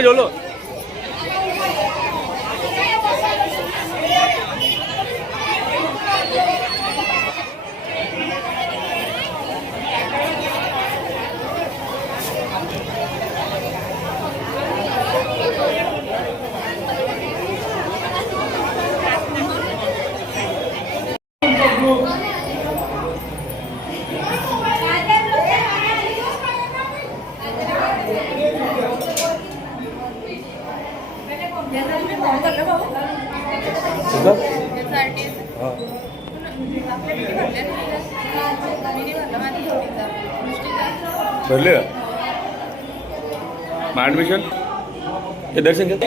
मी जेवलो. भरले का मग ॲडमिशन हे दर्शन घेत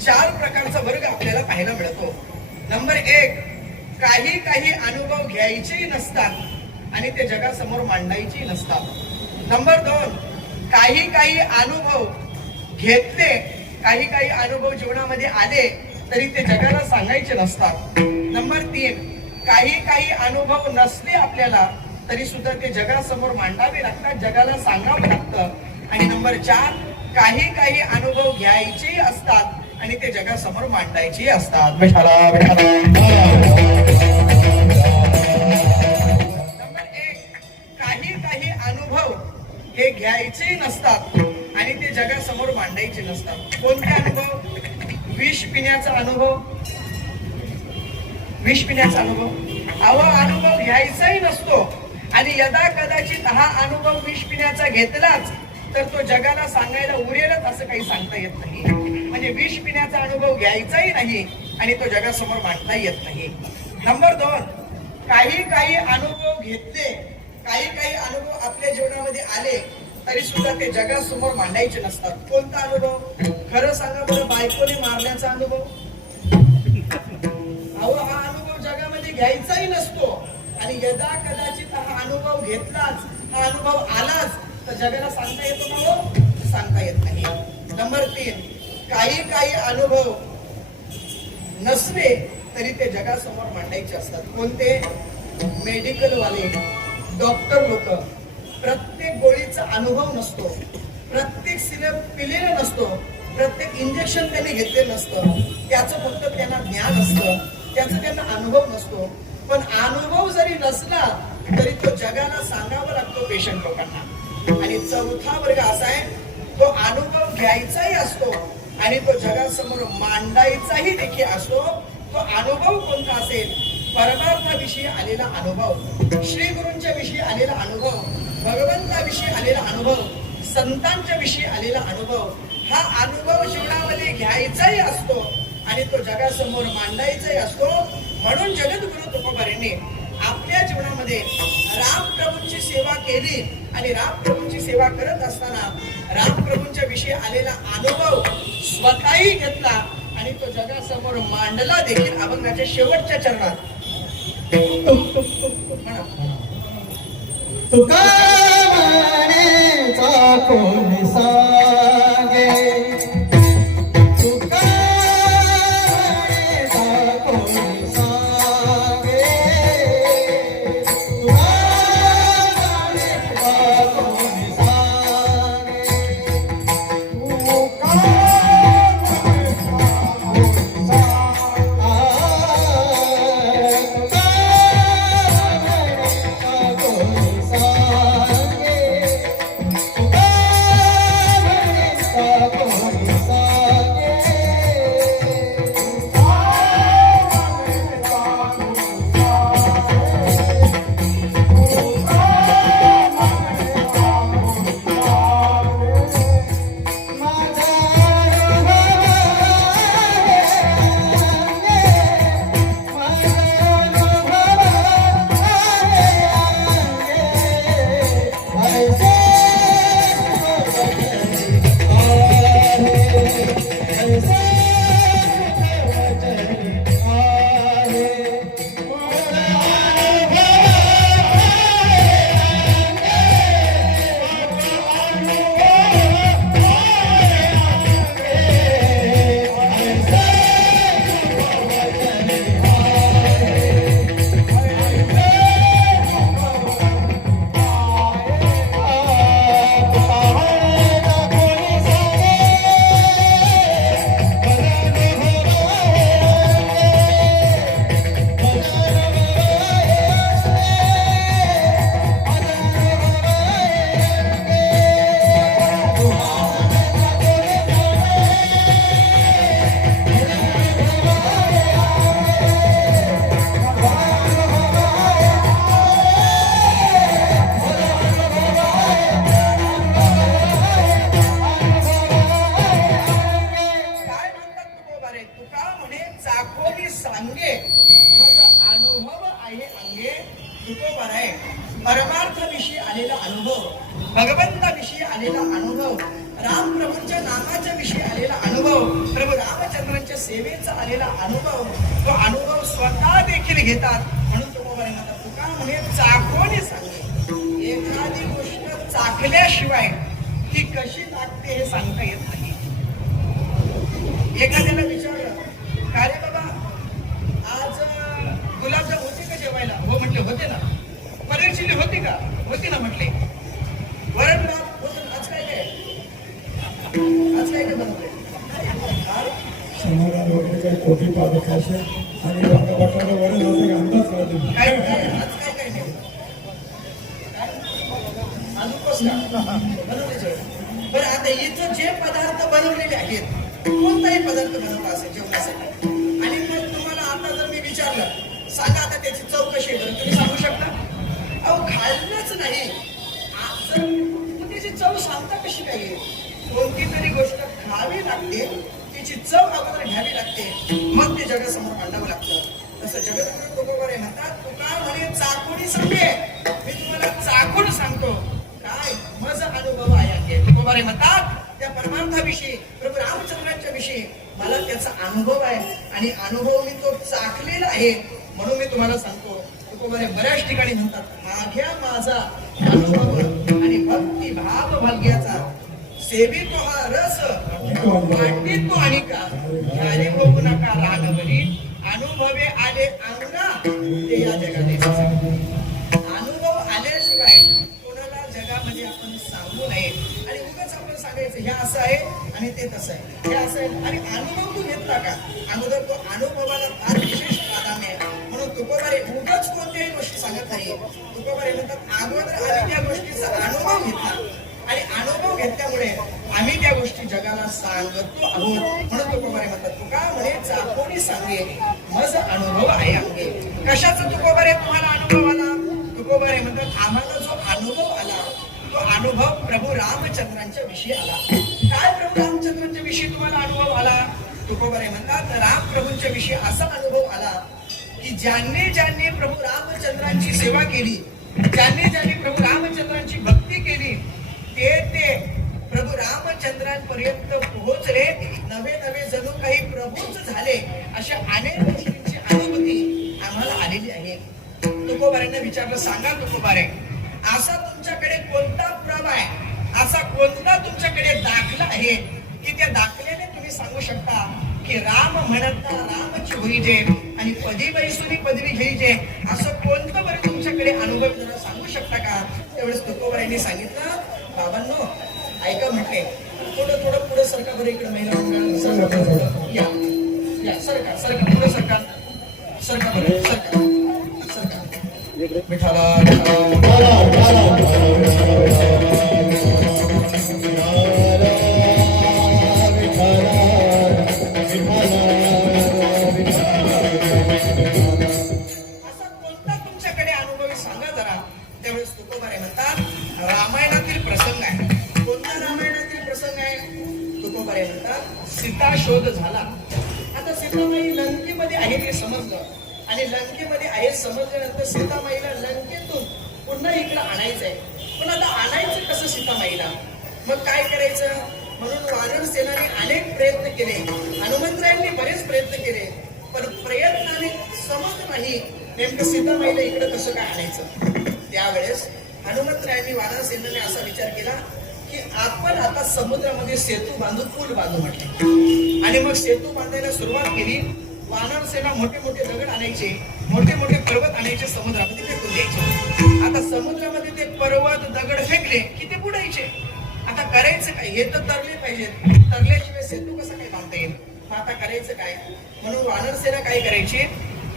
चार प्रकारचा वर्ग आपल्याला पाहायला मिळतो. नंबर 1, काही काही अनुभव घ्यायचे नसतात आणि ते जगासमोर मांडायचे नसतात. नंबर 2, काही काही अनुभव घेतले, काही काही अनुभव जीवनामध्ये आले तरी ते जगाला सांगायचे नसतात. नंबर 3, काही काही अनुभव नसले आपल्याला तरी सुद्धा ते जगासमोर मांडावे लागतात, जगाला सांगावं लागतं. आणि नंबर 4, काही काही अनुभव घ्यायचे असतात आणि ते जगासमोर मांडायचे असतात. नंबर 1, काही काही अनुभव हे घ्यायचे नसतात आणि ते जगासमोर मांडायचे नसतात. कोणते अनुभव? विष पिण्याचा अनुभव. विष पिण्याचा अनुभव अनुभव घ्यायचाही नसतो आणि यदा कदाचित हा अनुभव विष पिण्याचा घेतलाच तर तो जगाला सांगायला उरेलच असं काही सांगता येत नाही. म्हणजे विष पिण्याचा अनुभव घ्यायचाही नाही आणि तो जगासमोर मांडता येत नाही. नंबर 2, काही काही अनुभव घेतले, काही काही अनुभव आपल्या जीवनामध्ये आले तरी सुद्धा ते जगासमोर मांडायचे नसतात. कोणता अनुभव? खरं सांगा बरं, बायकोने मारण्याचा अनुभव. हा अनुभव जगामध्ये घ्यायचाही नसतो आणि यदा कदाचित हा अनुभव घेतलाच, हा अनुभव आलाच तर जगाला सांगता येतो का? हो, सांगता येत नाही. नंबर 3, काही काही अनुभव नसले तरी ते जगासमोर मांडायचे असतात. कोणते? मेडिकल वाले, डॉक्टर लोक. प्रत्येक गोळीचा अनुभव नसतो, प्रत्येक सिरप पिलेला नसतो, प्रत्येक इंजेक्शन त्यांनी घेतलेलं नसतं, त्याचं फक्त त्यांना ज्ञान असतं, त्याचा त्यांना अनुभव नसतो. पण अनुभव जरी नसला तरी तो जगाला सांगावा लागतो पेशंट लोकांना. आणि चौथा वर्ग असा आहे, तो अनुभव घ्यायचाही असतो आणि तो जगासमोर मांडायचाही देखील असतो. तो अनुभव कोणता असेल? परमार्थाविषयी आलेला अनुभव, श्री गुरूंच्या विषयी आलेला अनुभव, भगवंताविषयी आलेला अनुभव, संतांच्या विषयी आलेला अनुभव. हा अनुभव जीवनामध्ये घ्यायचाही असतो आणि तो जगासमोर मांडायचाही असतो. म्हणून जगद्गुरु तुकोबांनी आपल्या जीवनामध्ये रामप्रभूंची सेवा केली आणि रामप्रभूंची सेवा करत असताना रामप्रभूंच्या विषयी आलेला अनुभव स्वतःही घेतला आणि तो जगासमोर मांडला देखील. अभंगाच्या शेवटच्या चरणात तुका मानेचा कोण सांगे, म्हणे चाकोनी सांगे मग अनुभव आहे अंगे तुकोबर आहे. परमार्थाविषयी आलेला अनुभव, भगवंताविषयी आलेला अनुभव, रामप्रभूंच्या नामाच्या विषयी आलेला अनुभव, प्रभू रामचंद्रांच्या सेवेचा आलेला अनुभव, तो अनुभव स्वतः देखील घेतात. म्हणून तुकोबर म्हणतात तुका म्हणे चाकोनी सांगे. एखादी गोष्ट चाखल्याशिवाय ती कशी लागते हे सांगता येत नाही. एखाद्याला विचारलं का रे बाबा आज गुलाबजाम होते का जेवायला? हो म्हटले होते ना. पनीर चिल्ली होती का? होती ना म्हटले. वरण भात होतं. आज काय काय बनवलंय? समाधान वगैरे काही कोटी पादक असे आणि बटाटा वरण असं अंदाज काढतो. काय काय आज काय काय नाही अनुकोस का बनवले जेवण. बरं आता इथं जे पदार्थ बनवलेले आहेत कोणताही पदार्थ बनवला असेल जेवणासाठी आणि मग तुम्हाला आता जर मी विचारलं सांगा आता त्याची चव कशी आहे, तुम्ही सांगू शकता? अहो खाल्लंच नाही जर मग त्याची चव सांगता कशी काय? कोणती तरी गोष्ट खावी लागते, तिची चव अगोदर घ्यावी लागते, मग ते जगासमोर मांडावं लागतं. तसं जगद्गुरु तुकोबर म्हणतात तुका म्हणे चाकोनी सांगे. मी तुम्हाला चाकून सांगतो काय माझा अनुभव आहे. तुकोबर म्हणतात त्या परमार्थाविषयी प्रभू रामचंद्रांच्या विषयी मला त्याचा अनुभव आहे आणि अनुभव मी तो चाखलेला आहे म्हणून मी तुम्हाला सांगतो. तुकोबर बऱ्याच ठिकाणी म्हणतात माघ्या माझा अनुभव आणि भक्ती भाव भाग्याचा सेवितो हा रस वाटितो आणि का घ्याले बघू नका रागवली अनुभवे आले अंगना ते या जगाने. अनुभव आल्याशिवाय कोणाला जगामध्ये आपण सांगू नये आणि उगाच आपण सांगायचं हे असं आहे आणि ते तसं आहे, हे असं आहे. आणि अनुभव तू घेतला का? अगोदर तो अनुभवाला फार विशेष प्राधान्य आहे. म्हणून तुकोबारे उगाच कोणत्याही गोष्टी सांगत नाही. तुकोबारे म्हणतात अगोदर आम्ही त्या गोष्टीचा अनुभव घेतला आणि अनुभव घेतल्यामुळे आम्ही त्या गोष्टी जगाला सांगतो आहोत. म्हणून तुकोबारे म्हणतात तुका म्हणे चाकोनी सांगे मज अनुभव आहे अंगे. कशाचा तुकोबारे तुम्हाला अनुभव आला? तुकोबारे म्हणतात आम्हाला जो अनुभव आला तो अनुभव प्रभू रामचंद्रांच्या विषयी आला. काय प्रभू रामचंद्रांच्या विषयी तुम्हाला अनुभव आला? तुकोबारे म्हणतात रामप्रभूंच्या विषयी असा अनुभव आला की ज्यांनी प्रभू रामचंद्रांची सेवा केली, ज्यांनी प्रभू रामचंद्रांची भक्ती केली ते प्रभू रामचंद्रांपर्यंत पोहोचले, नवे जणू काही प्रभूच झाले. अशा अनेक गोष्टींची अनुभूती आम्हाला आलेली आहे. तुकोबाऱ्यांना विचारलं सांगा तुकोबारे असा तुमच्याकडे कोणता प्रभ आहे, असा कोणता तुमच्याकडे दाखला आहे की त्या दाखल्याने तुम्ही सांगू शकता की राम म्हणता रामची होईजे आणि पदी बैसुरी पदवी घेईजे. असं कोणतं बरं तुमच्याकडे अनुभव जरा सांगू शकता का? त्यावेळेस तुकोबाऱ्यांनी सांगितलं बाबांनो ऐका म्हटले थोडं पुढे सरका बरं इकडे महिला मंडळ या सरका पुढे सरका बरं सरका मिठाला तुमच्याकडे अनुभव सांगा जरा. त्यावेळेस तुकोबारे म्हणतात रामायणातील प्रसंग आहे. कोणता रामायणातील प्रसंग आहे? तुकोबारे म्हणतात सीता शोध झाला. आता सीतामाई लंकेमध्ये आहे हे समजलं आणि लंकेमध्ये आहे समजल्यानंतर सीतामाईला लंकेतून पुन्हा इकडे आणायचंय. पण आता आणायचं कसं सीतामाईला? मग काय करायचं? म्हणून वानर सेनाने अनेक प्रयत्न केले, हनुमंतरायांनी बरेच प्रयत्न केले, पण प्रयत्नाने समजत नाही नेमकं सीतामाईला इकडे कसं काय आणायचं. त्यावेळेस हनुमंतरायांनी वानर सेनेने असा विचार केला की आपण आता समुद्रामध्ये सेतू बांधू, पूल बांधू म्हटले आणि मग सेतू बांधायला सुरुवात केली. वानर सेना मोठे दगड आणायचे, मोठे पर्वत आणायचे, समुद्रामध्ये फेकून द्यायचे. आता समुद्रामध्ये ते पर्वत दगड फेकले की ते बुडायचे. आता करायचं काय? हे तर तरले पाहिजेत, तरल्याशिवाय सेतू कसा काय बांधता येईल? मग आता करायचं काय? म्हणून वानर सेना काय करायची?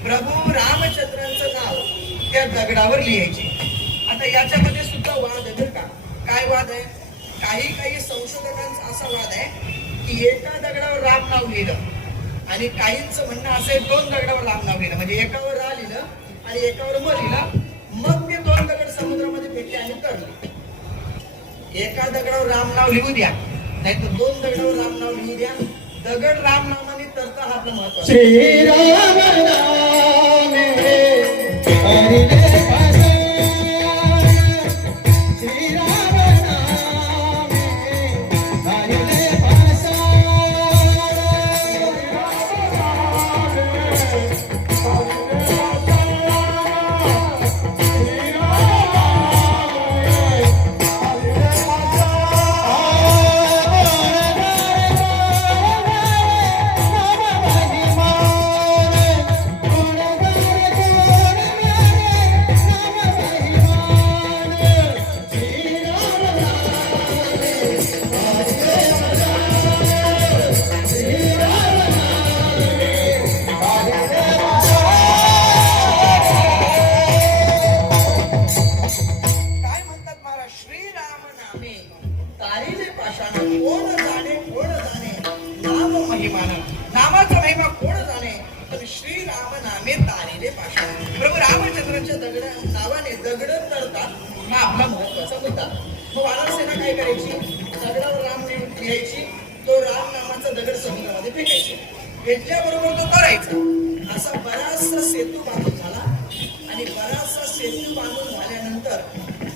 प्रभू रामचंद्रांचं नाव त्या दगडावर लिहायचे. आता याच्यामध्ये सुद्धा वाद आहे का? काय वाद आहे? काही संशोधकांचा असा वाद आहे की एका दगडावर राम नाव लिहिलं आणि काहींचं म्हणणं असं आहे 2 दगडावर राम नाव लिहिलं. म्हणजे एकावर रा लिहिलं आणि एकावर म लिहिलं, मग ते 2 दगड समुद्रामध्ये फेकले आणि तरले. एका दगडावर राम नाव लिहू द्या, नाही तर 2 दगडावर राम नाव लिहू द्या. दगड राम नावाने करता हा आपला महत्वाचा. श्रीराम नामे हरिले पाषाण, श्रीराम नामे हरिले पाषाण, काय म्हणतात महाराज? श्रीराम नामे तारिले पाषाण, कोण जाणे कोण जाणे नाम महिमान, नामाचा महिमा कोण जाणे, पण श्रीराम नामे तारिले पाषाण. प्रभू रामचंद्रांच्या नावाने दगड तळतात हा आपला महत्वाचा मुद्दा. मग वानर सेना काय करायची? दगडावर राम लिहायची, तो राम नामाचा दगड समुद्रामध्ये फेकायचे, फेकल्याबरोबर तो तरायचा. असा बराचसा सेतू बांधून झाला आणि बराचसा सेतू बांधून झाल्यानंतर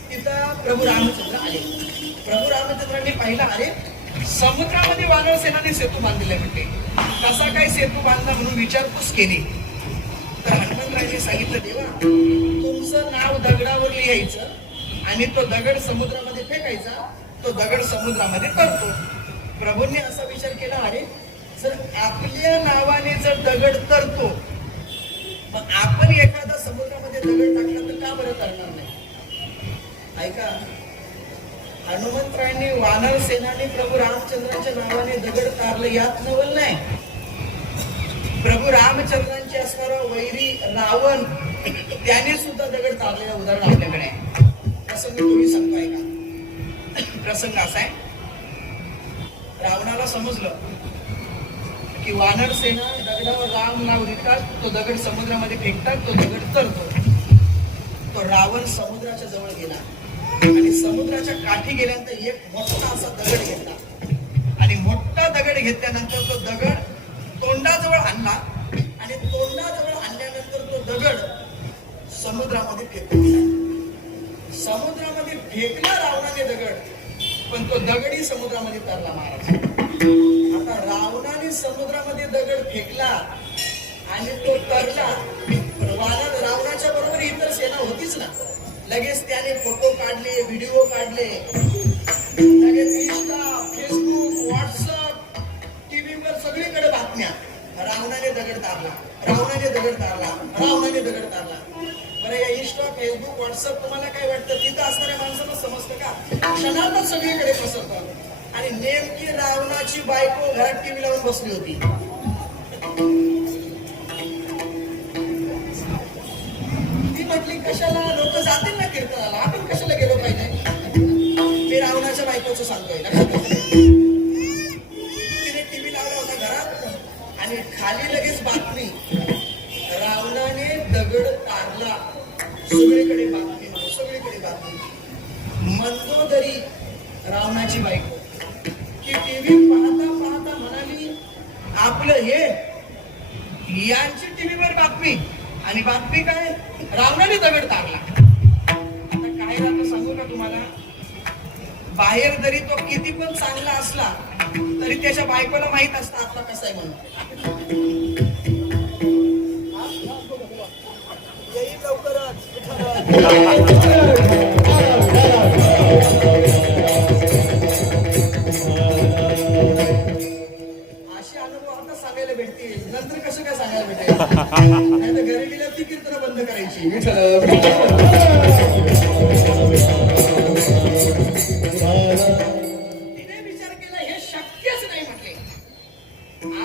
तिथं प्रभू रामचंद्र आले. प्रभू रामचंद्रांनी पाहिलं, अरे समुद्रामध्ये वानर सेनाने सेतू बांधलेला म्हणते, कसा काय सेतू बांधला म्हणून विचारपूस केली. तर हनुमंतरायांनी सांगितलं, देवा तुमचं नाव दगडावर लिहायचं आणि तो दगड समुद्रामध्ये फेकायचा, तो दगड समुद्रामध्ये तरतो. प्रभूंनी असा विचार केला, अरे जर आपल्या नावाने जर दगड तरतो, मग आपण एखादा समुद्रामध्ये दगड टाकला तर का बरं तरणार नाही? ऐका, हनुमंतरायांनी वानर सेनाने प्रभू रामचंद्रांच्या नावाने दगड तारलं यात नवल नाही. प्रभू रामचंद्रांचे असणारा वैरी रावण त्याने सुद्धा दगड तारलेलं उदाहरण आपल्याकडे आहे. प्रसंग तुम्ही सांगतो ऐका. प्रसंग असा आहे, रावणाला समजलं की वानर सेना दगडावर राम नाव लिहितात, तो दगड समुद्रामध्ये फेकतात, तो दगड तरतो. तो रावण समुद्राच्या जवळ गेला आणि समुद्राच्या काठी गेल्यानंतर एक मोठा असा दगड घेतला आणि मोठा दगड घेतल्यानंतर तो दगड तोंडाजवळ आणला आणि तोंडाजवळ आणल्यानंतर तो दगड समुद्रामध्ये फेकून दिला. समुद्रामध्ये फेकला रावणाने दगड, पण तो दगडही समुद्रामध्ये तरला महाराज. आता रावणाने समुद्रामध्ये दगड फेकला आणि तो तरला, वानर रावणाच्या बरोबर इतर सेना होतीच ना. लगेच त्याने फोटो काढले, व्हिडिओ काढले, लगेच इंस्टा, फेसबुक, व्हॉट्सअप, टीव्हीवर सगळीकडे बातम्या, रावणाने दगड तारला, रावणाने दगड तारला, रावणाने दगड तारला. बरं, या इंस्टा, फेसबुक, व्हॉट्सअप तुम्हाला काय वाटतं? तिथं असणाऱ्या माणसाला समजतं का? क्षणातच सगळीकडे पसरतं. आणि नेमकी रावणाची बायको घरात टीव्ही लावून बसली होती. ती म्हटली, कशाला लोक जातील ना कीर्तनाला, आपण कशाला गेलो पाहिजे? मी रावणाच्या बायकोचं सांगतोय, लक्षात घ्या. तिने टीव्ही लावला होता घरात आणि खाली लगेच बातमी, रावणाने दगड तारला. सगळीकडे बातमी, सगळीकडे बातमी. मंदोदरी रावणाची बायको की टीव्ही पाहता पाहता म्हणाली, आपलं हे यांची टीव्हीवर बातमी, आणि बातमी काय? रावणाने दगड तारला. आता काय राहतं सांगू का तुम्हाला? बाहेर जरी तो किती पण चांगला असला तरी त्याच्या बायकोला माहित असतं आपला कसा आहे म्हणून. येईल लवकरच. असे अनुभव आता सांगायला भेटतील, नंतर कसं काय सांगायला भेटेल? नाही तर घरी गेल्यावर ती कीर्तन बंद करायची. तिने विचार केला, हे शक्यच नाही म्हटले,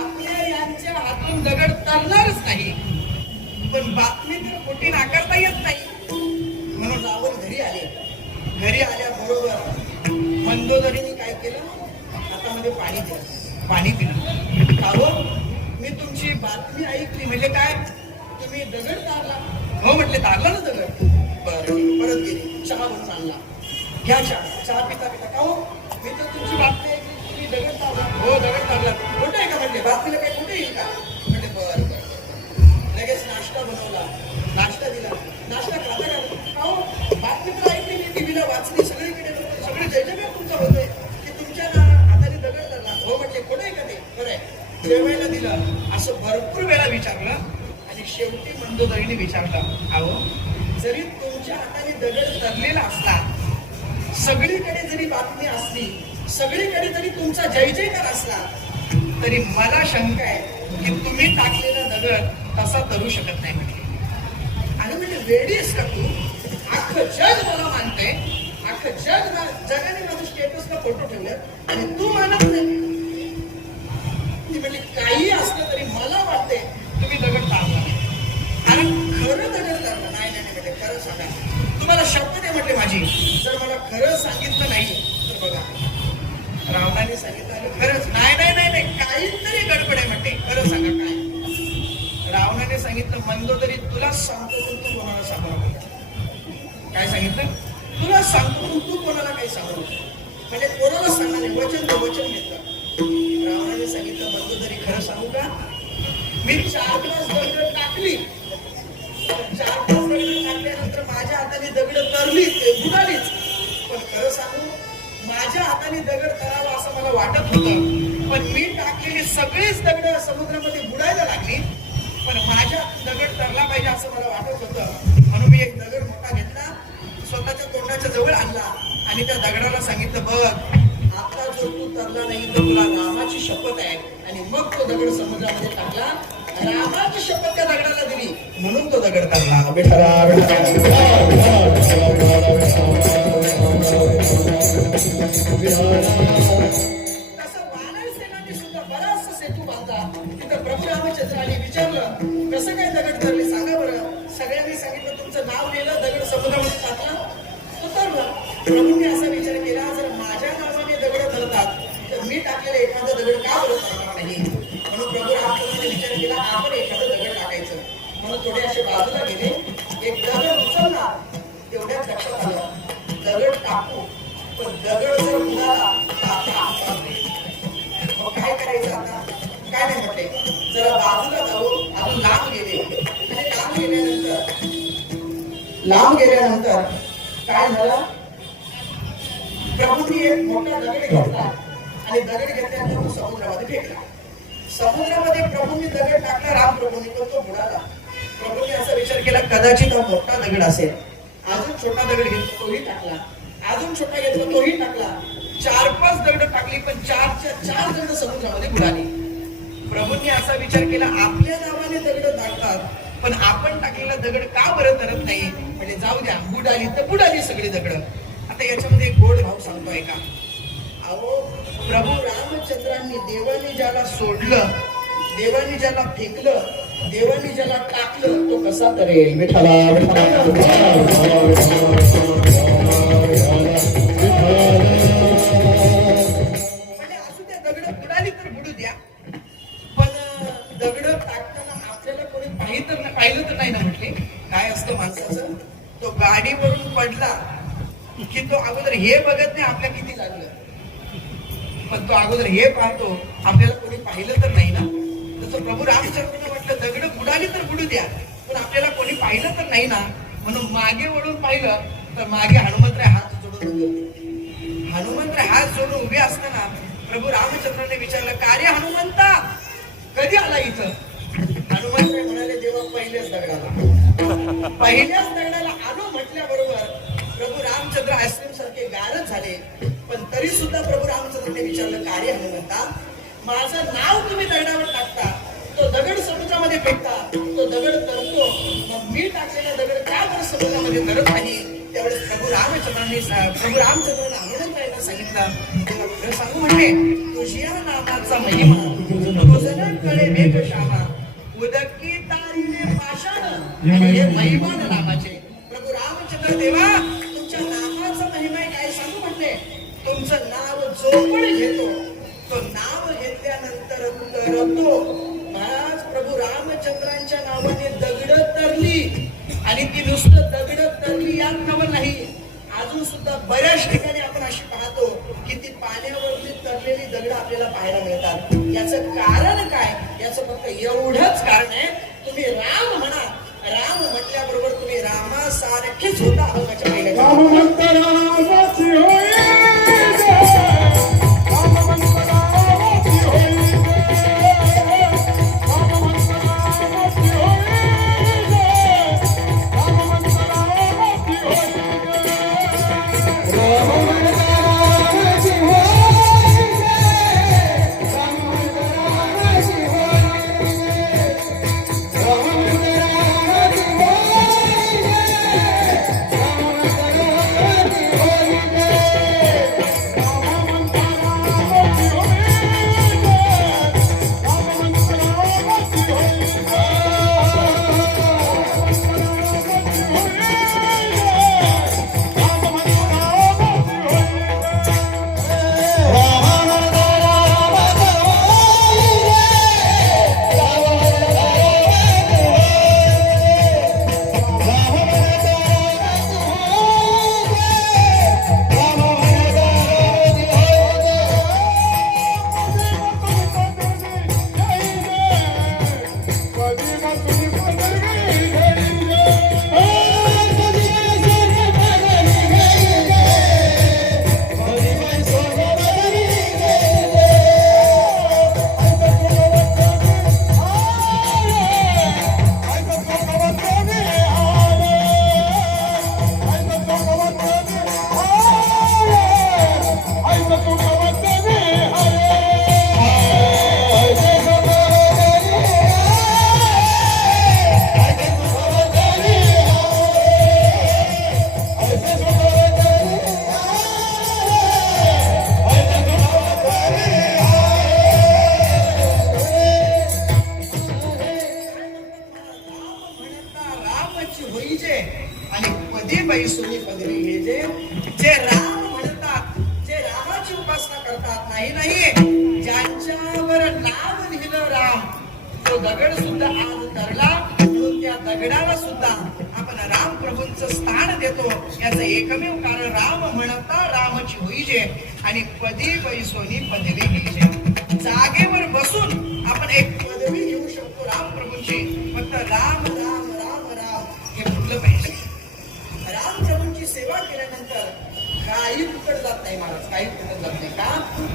आपल्या यांच्या हातून दगड तरणारच नाही. पण बातमी तर खोटी नाकारता येत नाही. म्हणून रावण घरी आले. घरी आल्याबरोबर मंदोदरीने काय केलं? हातामध्ये पाणी दिलं, पाणी पिलं. कारण मी तुमची बातमी ऐकली. म्हणजे काय? तुम्ही दगड तारला? हो म्हटले, तारला ना दगड. बरं, परत गेली, चहा बनवून आणला. घ्या चहा. चहा पिता पिता, का हो मी तर तुमची बातमी ऐकली, तुम्ही दगड तारला. हो दगड तारला. कुठे आहे का म्हणले? बातमीला काय कुठे येईल का म्हणले? बरं बरं. लगेच नाश्ता बनवला, नाश्ता दिला. नाश्ता खाता का? हो बातमी तर ऐकली मी, टीव्हीला वाचली, सगळीकडे सगळे जयजयकार तुमचा होतोय की तुमच्या हाताने दगड धरला. हो म्हटले कुठे आहे का ते? बरं आहे. जेवायला दिलं. असं भरपूर वेळा विचारलं आणि शेवटी मंदोदरीने विचारलं, अहो जरी तुमच्या हाताने दगड धरलेला असला, सगळीकडे जरी बातमी असली, सगळीकडे जरी तुमचा जय जयकार असला, तरी मला शंका आहे की तुम्ही टाकलेला दगड तसा धरू शकत नाही म्हटले. आणि म्हणजे वेडी आहेस का तू? अख्खं जग मला मानते, अख्खं जगाने माझं स्टेटसला फोटो ठेवले आणि तू मानत नाही. ती म्हणजे काही असलं तरी मला वाटते तुम्ही दगड टाकला नाही. आणि खरं दगड धरला नाही. म्हणजे खरं सांगा, तुम्हाला शपथ आहे म्हटले माझी, जर मला खरं सांगितलं नाही तर बघा रावणाने सांगितलं आणि खरंच नाही नाही नाही नाही काहीतरी गडबड आहे म्हणते. खरं सांगा काय? रावणाने सांगितलं मंदोदरी तुलाच सांगतो पण तू कोणाला सांगू नको. काय सांगितलं? तुलाच सांगतो पण तू कोणाला काही सांगू नको. म्हणजे कोणाला सांगणार नाही. वचन घेतलं. रावणाने सांगितलं मंदोदरी खरं सांगू का? मी 4 ग्लास दगड टाकली, 4 ग्लास दगड टाकल्यानंतर माझ्या हाताने दगड तरली, बुडालीच. पण खरं सांगू, माझ्या हाताने दगड करावा असं मला वाटत होतं, पण मी टाकलेली सगळीच दगड समुद्रामध्ये बुडायला लागली. पण माझ्या दगड तरला पाहिजे असं मला वाटत होतं, म्हणून मी एक दगड मोठा घेतला, स्वतःच्या तोंडाच्या जवळ आणला आणि त्या दगडाला सांगितलं, बघ आता जर तू तरला नाही तर तुला रामाची शपथ आहे. आणि मग तो दगड समुद्रामध्ये टाकला. रामाची शपथ त्या दगडाला दिली म्हणून तो दगड तरला. तसं वानरसेनाने सुद्धा बराचसा सेतू बांधला. तिथं प्रभू रामचंद्राने विचारलं कसं काय दगड धरले सांगा बरं. सगळ्यांनी सांगितलं तुमचं नाव लिहिलं, दगड समुद्रामध्ये टाकला, उतरला. प्रभूंनी असा विचार केला, जर माझ्या नावाने दगड धरतात तर मी टाकलेला एखादा दगड का बरं धरणार नाही. म्हणून प्रभू रामचंद्राने विचार केला आपण एखादं दगड टाकायचं. म्हणून थोडे असे बाजूला गेले, एक दगड उचलला. तेवढ्याच लक्षात आलं दगड टाकू, पण दगड जर उडाला तर आता मग काय करायचं आता? काय नाही म्हटले, जरा बाजूला जाऊ. अजून लांब गेले आणि लांब गेल्यानंतर काय झालं? प्रभूंनी एक मोठा दगड घेतला आणि दगड घेतल्यानंतर समुद्रामध्ये फेकला. समुद्रामध्ये प्रभूंनी दगड टाकला, राम प्रभूंनी, पण तो बुडाला. प्रभूंनी असा विचार केला कदाचित हा मोठा दगड असेल. अजून छोटा दगड घेतला, तोही टाकला. अजून छोटा घेतला, तोही टाकला. 4-5 दगड टाकली, पण 4 दगड समुद्रामध्ये बुडाली. प्रभूंनी असा विचार केला आपल्या नावाने दगड टाकतात, पण आपण टाकलेला दगड का बरं धरत नाही. म्हणजे जाऊ द्या, बुडाली तर बुडाली सगळी दगड. आता याच्यामध्ये एक गोड भाव सांगतोय का? अहो प्रभू रामचंद्रांनी देवानी ज्याला सोडलं, देवानी ज्याला फेकलं, देवानी ज्याला टाकलं, तो कसा तरेल. विठ्ठला म्हणजे असू द्या, दगड बुडाली तर बुडू द्या, पण दगड टाकताना आपल्याला कोणी पाहिलं तर नाही ना. म्हटले काय असतं माणसाचं, तो गाडीवरून पडला की तो अगोदर हे बघत नाही आपल्या किती लागलं, पण तो अगोदर हे पाहतो आपल्याला कोणी पाहिलं तर नाही ना. तसं प्रभू रामचंद्रांना म्हटलं दगड बुडाली तर बुडू द्या, पण आपल्याला कोणी पाहिलं तर नाही ना. म्हणून मागे वळून पाहिलं तर मागे हनुमंतराय हात जोडून उभे होते. हनुमंतराय हात जोडून उभे असताना प्रभू रामचंद्राने विचारलं, का रे हनुमंता कधी आला इथं? हनुमंतराय म्हणाले, देवा पहिल्याच दगडाला. पहिल्याच दगडाला आलो म्हटल्याबरोबर प्रभू रामचंद्र आईस्क्रीम सारखे गारच झाले. पण तरी सुद्धा प्रभू रामचंद्राने विचारलं, का रे हनुमंता माझं नाव तुम्ही दगडावर टाकता, तो दगड समुद्रामध्ये फेकता, तो दगड तरतो, मग मी टाकलेला दगड का बरं समुद्रामध्ये तरत नाही. त्यावेळेस प्रभू रामचंद्रांना हनुमंतरायला सांगितलं, तेव्हा खरं सांगू म्हणले, तुझ्या नामाचा महिमा तुझ्याकडे वेगशामा उदकी तारीने पाषाण आणि हे महिमान नामाचे. प्रभू रामचंद्र देवा तुमच्या नामाचा महिमा काय सांगू म्हटले. तुमचं नाव जो पण घेतो तो नाव घेतल्यानंतर तरतो. महाराज प्रभू रामचंद्रांच्या नावाने दगड तरली आणि ती नुसतं दगड तरली यात नवल नाही, अजून सुद्धा बऱ्याच ठिकाणी आपण अशी पाहतो की ती पाण्यावरती भरलेली दगड आपल्याला पाहायला मिळतात. याचं कारण काय? याचं फक्त एवढंच कारण आहे, तुम्ही राम म्हणा. राम म्हटल्याबरोबर तुम्ही रामासारखेच होता अवघाच्या पहिल्या. राम म्हणत रामाची होय गे. राम म्हणत रामाची होय गे. राम म्हणत रामाची होय गे. राम म्हणत रामाची होय गे. राम म्हणत रामाची होय गे. राम म्हणत रामाची होय गे. राम म्हणत होईजे आणि पदी बैसोनी पदरी घ्यायचे. जे राम म्हणतात, जे रामाची उपासना करतात, नाही ज्यांच्यावर नाव लिहिलं राम, तो दगड सुद्धा आज धरला, म्हणून त्या दगडाला सुद्धा आपण राम प्रभूंचं स्थान देतो. याचं एकमेव कारण राम म्हणता रामाची होईजे आणि पदी बैसोनी पदवी घ्यायचे. जागेवर बसून आपण एक पदवी घेऊ शकतो राम प्रभूंची. फक्त राम राम राम राम हे म्हटलं पाहिजे. राम प्रभूंची सेवा केल्यानंतर काही फुकट जात नाही महाराज, काही फुकट जात नाही. का?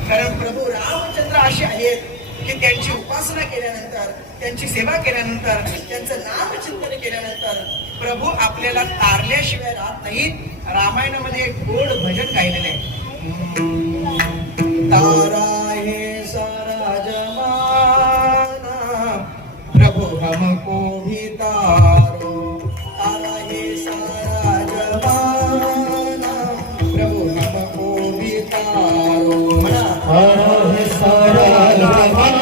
कारण प्रभू रामचंद्र असे आहेत की त्यांची उपासना केल्यानंतर, त्यांची सेवा केल्यानंतर, त्यांचं नामचिंतन केल्यानंतर प्रभू आपल्याला तारल्याशिवाय राहत नाहीत. रामायणामध्ये एक गोड भजन गायलेलं आहे. तारा हे सारा जमाना प्रभु हमको भी तारो. तारा हे सारा जमाना प्रभु हमको भी तारो. म्हणा तारा हे सारा जमाना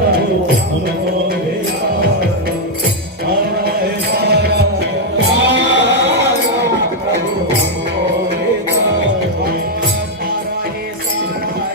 प्रभु हमको भी तारो. तारा हे सारा जमाना प्रभु हमको भी तारो. तारा हे सारा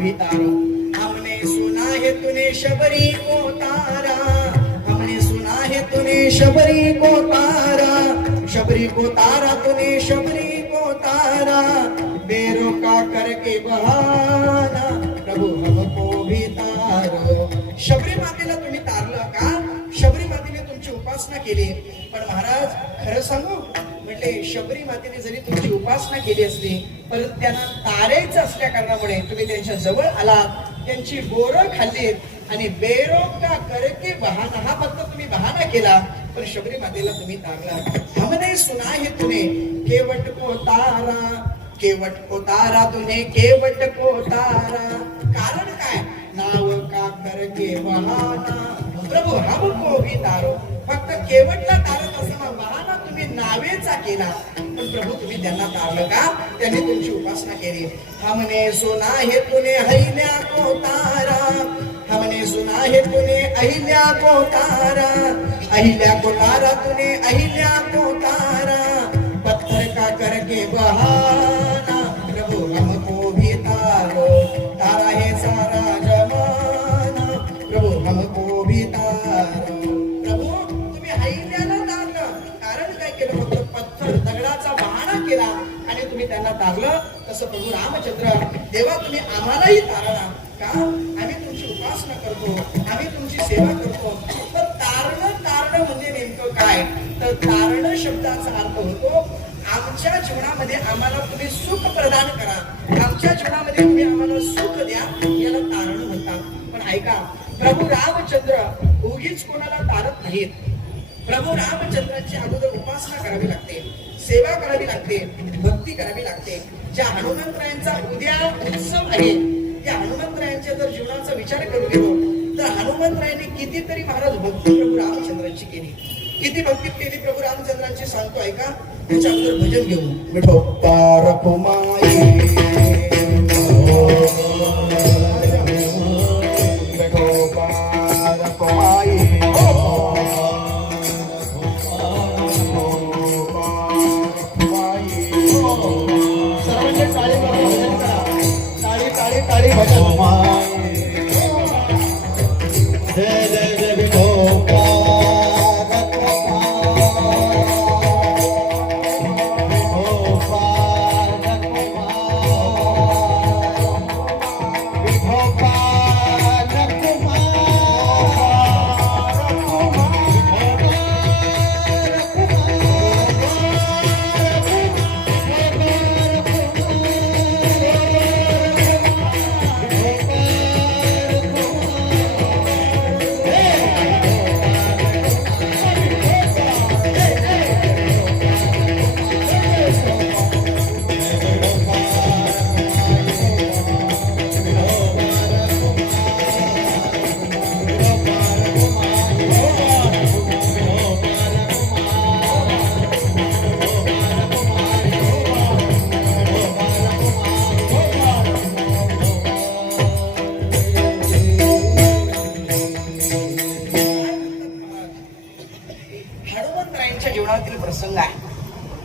भी तारो। हमने सुना है तूने शबरी को तारा, हमने सुना है तूने शबरी को तारा, शबरी को तारा तूने शबरी को तारा, बेरोका करके बहाना प्रभु हमको भी तारो। शबरी मातेला तुम्ही तारलं का? शबरी मातेने तुमची उपासना केली, पण महाराज खरं सांगू म्हटले शबरी मातेने जरी तुमची उपासना केली असली परंतु त्यांना तारायचं असल्या कारणामुळे तुम्ही त्यांच्या जवळ आलात, त्यांची बोरं खाल्लीत आणि बेरोका करके बहाना, हा फक्त तुम्ही बहाना केला पण शबरी मातेला तुम्ही तारला। हमने सुना है तूने केवट को तारा, केवट को तारा तूने केवट को तारा, कारण काय? नाव का करके बहाना प्रभु हमको भी तारो। फक्त केवटला तारत असताना बहाना तुम्ही नावेचा केला पण प्रभू तुम्ही त्यांना तारलं का? त्यांनी तुमची उपासना केली। हमने सुना है तूने अहिल्या को तारा, हमने सुना है तूने अहिल्या को तारा, अहिल्या को तारा तूने अहिल्या को तारा, पत्थर का करके बहाना प्रभु हमको भी तारो। तारा है सारा जमाना प्रभु हमको भी तारो। प्रभु तुम्ही अहिल्याला तारलं, कारण काय केलं? फक्त पत्थर दगडाचा बहाणा केला आणि तुम्ही त्यांना तारलं। तसं प्रभू रामचंद्र देवा तुम्ही आम्हालाही तारणा का? आम्ही तुमची उपासना करतो, आम्ही तुमची सेवा करतो, तर तारणं म्हणजे नेमकं काय? तर तारण शब्दाचा अर्थ होतो आमच्या जीवनामध्ये आम्हाला तुम्ही सुख प्रदान करा, आमच्या जीवनामध्ये तुम्ही आम्हाला सुख द्या, याला तारण म्हणतात। पण ऐका, प्रभू रामचंद्र उगीच कोणाला तारत नाहीत। प्रभू रामचंद्रांची अगोदर उपासना करावी लागते, सेवा करावी लागते, भक्ती करावी लागते। ज्या हनुमंतरायांचा उद्या उत्सव आहे त्या हनुमंतरायांच्या जर जीवनाचा विचार करू गेलो तर हनुमंतरायांनी कितीतरी महाराज भक्ती प्रभू रामचंद्रांची केली, किती भक्ती केली प्रभू रामचंद्रांची सांगतो ऐका। त्याच्या अगोदर भजन घेऊ। विठोबा रखुमाई विठोबा रखुमाई सर्वांचे टाळी भजन करा, टाळी टाळी टाळी भजन। जय जय जय विठोबा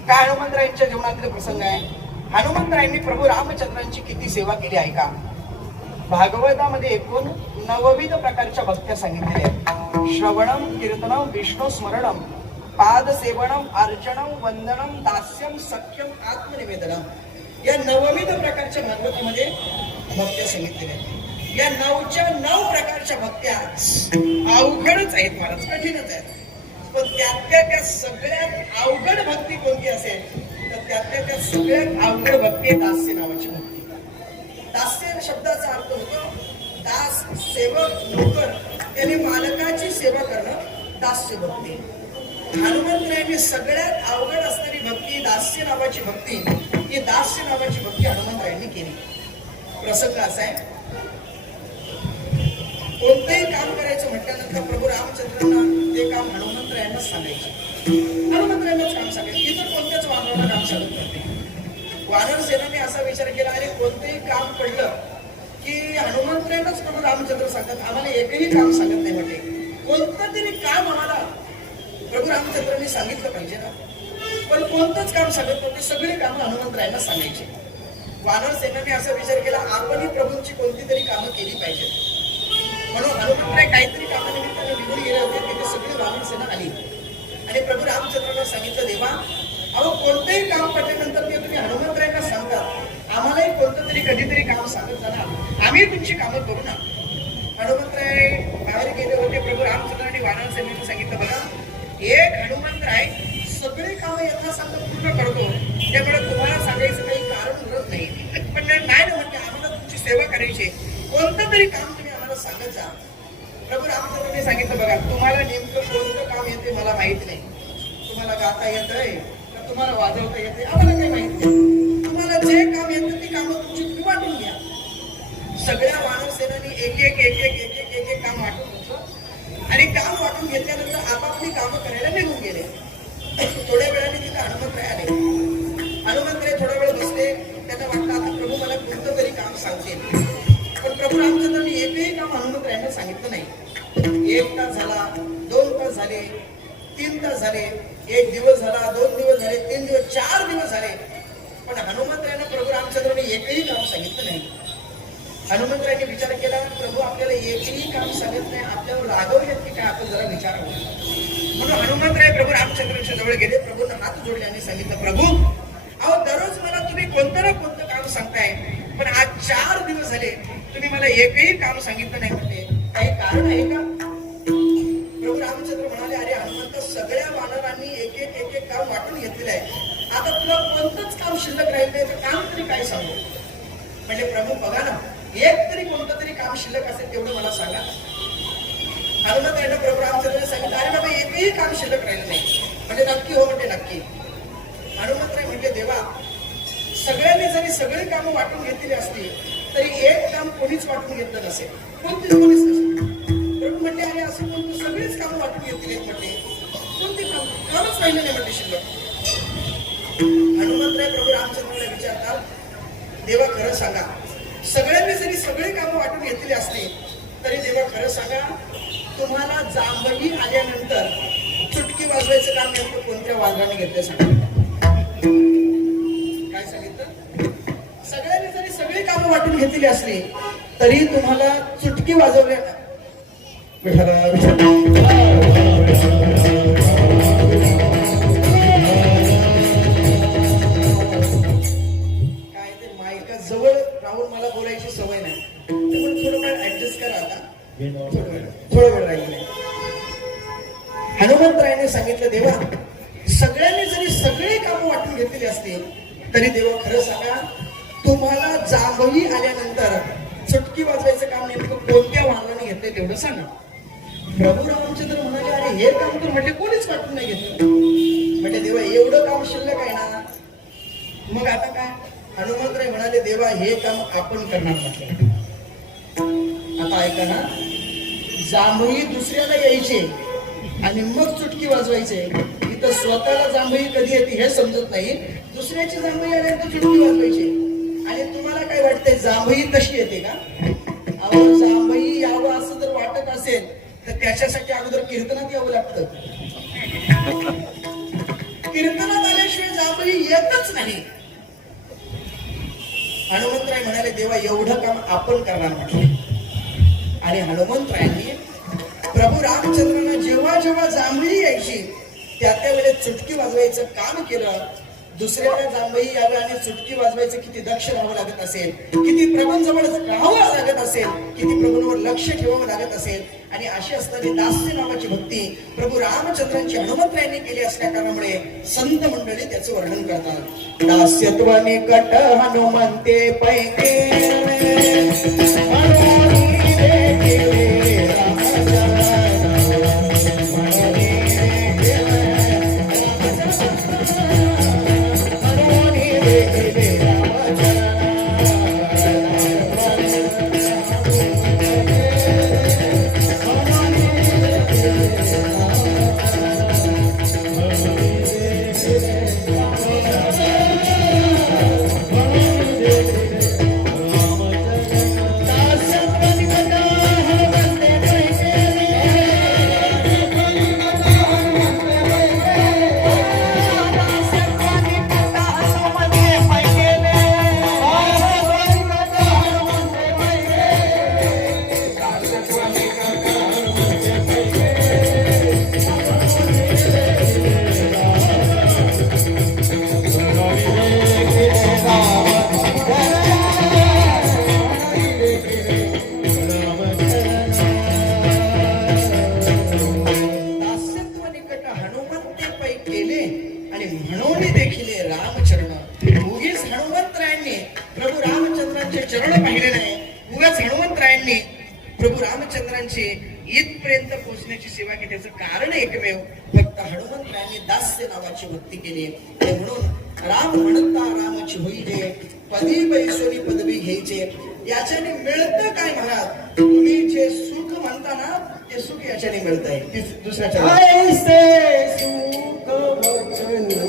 हनुमंतरायांच्या जीवनातील प्रसंग आहे। हनुमंतरायांनी प्रभू रामचंद्रांची किती सेवा केली ऐका। भागवतामध्ये एकूण 9 प्रकारच्या भक्त्या सांगितलेल्या आहेत। श्रवणम, कीर्तनम, विष्णू स्मरणम, पाद सेवनम, अर्चनम, वंदनम, दास्यम, सख्यम, आत्मनिवेदनम, या 9 प्रकारच्या भागवतामध्ये भक्त्या सांगितलेल्या आहेत। या 9च्या 9 प्रकारच्या भक्त्या अवघडच आहेत महाराज, कठीणच आहेत। पण त्या सगळ्यात अवघड भक्ती कोणती असेल तर त्या सगळ्यात अवघड भक्ती आहे दास्य नावाची भक्ती। दास्य शब्दाचा अर्थ होतो दास, सेवक, नोकर, त्याने मालकाची सेवा करणं दास्य भक्ती। हनुमंतरायांनी सगळ्यात अवघड असणारी भक्ती दास्य नावाची भक्ती, ही दास्य नावाची भक्ती हनुमंतरायांनी केली। प्रसंग असा आहे, कोणतेही काम करायचं म्हटल्यानंतर प्रभू रामचंद्रांना ते काम हनुमंतरायांना सांगायचे, हनुमंतरायांनाच काम सांगायचे, इतर कोणत्याच वानरांना काम सांगत नव्हते। वानर सेनाने असा विचार केला, अरे कोणतेही काम पडलं की हनुमंतरायांनाच प्रभू रामचंद्र सांगतात, आम्हाला एकही काम सांगत नाही म्हटले, कोणतं तरी काम आम्हाला प्रभू रामचंद्रांनी सांगितलं पाहिजे ना। पण कोणतंच काम सांगत नव्हते, सगळे काम हनुमंतरायांना सांगायचे। वानर सेनेने असा विचार केला आपणही प्रभूंची कोणती तरी कामं केली पाहिजेत. म्हणून हनुमंतराय काहीतरी कामानिमित्ताने निघून गेले होते. तिथे सगळी वानर सेना आली आणि प्रभू रामचंद्रांना सांगितलं, देवा अहो कोणतेही काम पडल्यानंतर ते तुम्ही हनुमंतरायांना सांगतात, आम्हालाही कोणतं तरी कधीतरी काम सांगत जाणार, आम्ही तुमची कामं करू ना. हनुमंतराय बाहेर गेले होते. प्रभू रामचंद्रांनी वानर सेनेने सांगितलं, बघा एक हनुमंतराय सगळे कामं यथासांग पूर्ण करतो, त्यामुळे तुम्हाला सांगायचं काही कारण उरत नाही. पण नाही ना, म्हणजे आम्हाला तुमची सेवा करायची, कोणतं तरी काम तुम्ही आम्हाला सांगत जा. प्रभू रामचंद्रांनी सांगितलं, बघा तुम्हाला नेमकं कोणतं काम येते मला माहित नाही. तुम्हाला गाता येतंय का तुम्हाला वाजवता येते आम्हाला काही माहित नाही. तुम्हाला जे काम येतं ती कामं तुमची तुम्ही वाटून घ्या. सगळ्या वानर सेनांनी एक एक एक एक एक एक एक एक काम वाटून घेतलं आणि काम वाटून घेतल्यानंतर आपापली कामं करायला निघून गेले. थोड्या वेळाने तिथे हनुमंतराय आले. हनुमंतराय थोडा वेळ बसले. त्यांना वाटलं आता प्रभू मला कोणतं तरी काम सांगतील. पण प्रभू रामचंद्रांनी एकही काम हनुमंतरायांना सांगितलं नाही. 1 तास झाला, 2 तास झाले, 3 तास झाले, 1 दिवस झाला, 2 दिवस झाले, 3 दिवस, 4 दिवस झाले, पण हनुमंतरायांना प्रभू रामचंद्रांनी एकही काम सांगितलं नाही. हनुमंतरायांनी विचार केला, प्रभू आपल्याला एकही काम सांगत नाही, आपल्यावर रागवलेत की काय, आपण जरा विचारावं. म्हणून हनुमंतराय प्रभू रामचंद्रांच्या जवळ गेले. प्रभूंना हात जोडले आणि सांगितलं, प्रभू अहो दररोज मला तुम्ही कोणतं ना कोणतं काम सांगताय, पण आज 4 दिवस झाले तुम्ही मला एकही काम सांगितलं नाही, म्हणजे काही कारण आहे का? प्रभू रामचंद्र म्हणाले, अरे हनुमंत, सगळ्या वानरांनी एक एक एक एक काम वाटून घेतलेलं आहे, आता तुला कोणतंच काम शिल्लक राहिलं नाही, तर काम तरी काय सांगू? म्हणजे प्रभू बघा ना, एक तरी कोणतं तरी काम शिल्लक असेल तेवढं मला सांगा. हनुमंतरायांना प्रभू रामचंद्रांनी सांगितलं, अरे बाबा एकही काम शिल्लक राहिलं नाही, म्हणजे नक्की हो, म्हणजे नक्की. हनुमंतराय म्हणजे, देवा सगळ्यांनी जरी सगळी कामं वाटून घेतलेली असली तरी एक काम कोणीच वाटून घेतलं नसेल, कोणतीच नसेल. प्रभू म्हणले, अरे असं कोणतं, सगळीच कामं वाटून घेतली म्हणजे कोणती कामच राहिलं नाही म्हणजे शिल्लक. हनुमंतराय प्रभू रामचंद्राला विचारतात, देवा खरं सांगा, सगळ्यांनी जरी सगळी कामं वाटून घेतलेली असली तरी देवा खरं सांगा, तुम्हाला जांभई आल्यानंतर चुटकी वाजवायचं काम नेमकं कोणत्या वाजवाने घेतलं सांगा. काय सांगितलं? सगळ्यांनी जरी सगळी कामं वाटून घेतलेली असली तरी तुम्हाला चुटकी वाजवल्या. काय ते मायका जवळ राहून मला बोलायची सवय नाही, त्यामुळे थोडं वेळ ऍडजस्ट करा. आता थोडा वेळ राहिले. हनुमंतरायाने सांगितलं, देवा सगळ्यांनी जरी सगळे कामं वाटून घेतलेली असतील तरी देवा खरं सांगा, तुम्हाला जांभई आल्यानंतर चुटकी वाजवायचं काम नेमकं कोणत्या वाहनाने घेतलंय तेवढं सांगा. प्रभू रामचंद्र म्हणाले, अरे हे काम तर म्हणजे कोणीच वाटून नाही घेतलं. म्हणजे देवा एवढं काम शिल्लक आहे ना, मग आता काय? हनुमंतराय म्हणाले, देवा हे काम आपण करणार म्हटलं. आता ऐका ना, जांभई दुसऱ्याला यायचे आणि मग चुटकी वाजवायचे. इथं स्वतःला जांभई कधी येते हे समजत नाही, दुसऱ्याची जांभई आल्यानंतर चुटकी वाजवायची. आणि तुम्हाला काय वाटतंय, जांभई तशी येते का? अहो जांभई यावं असं जर वाटत असेल तर त्याच्यासाठी अगोदर कीर्तनात यावं लागतं. कीर्तनात आल्याशिवाय जांभई येतच नाही. हनुमंतराय म्हणाले, देवा एवढं काम आपण करणार म्हटलं. आणि हनुमंतरायांनी प्रभू रामचंद्रांना जेव्हा जेव्हा जांभई यायची त्या वेळेस चुटकी वाजवायचं काम केलं. दुसऱ्याला जांभई यावं आणि चुटकी वाजवायचं किती दक्ष राहावं लागत असेल, किती प्रभूंजवळ राहावं लागत असेल, किती प्रभूंवर लक्ष ठेवावं लागत असेल. आणि अशी असताना दास्य नावाची भक्ती प्रभू रामचंद्रांची हनुमंतरायांनी केली असल्या कारणामुळे संत मंडळी त्याचं वर्णन करतात. दास्यत्वाने कट हनुमंते पैके पाहिलं नाही. उगाच हनुमंतरायांनी प्रभू रामचंद्रांची इथपर्यंत पोहोचण्याची सेवा केली. त्याचं कारण एकमेव फक्त हनुमंतरायांनी दास्य नावाची भक्ती केली. ते म्हणून राम म्हणता रामची होई जे पदी बैसोनी पदवी घ्यायचे. याच्याने मिळतं काय महाराज? तुम्ही जे सुख म्हणता ना ते सुख याच्याने मिळत आहे. दुसऱ्याच्या ऐसे सुख वचन आहे.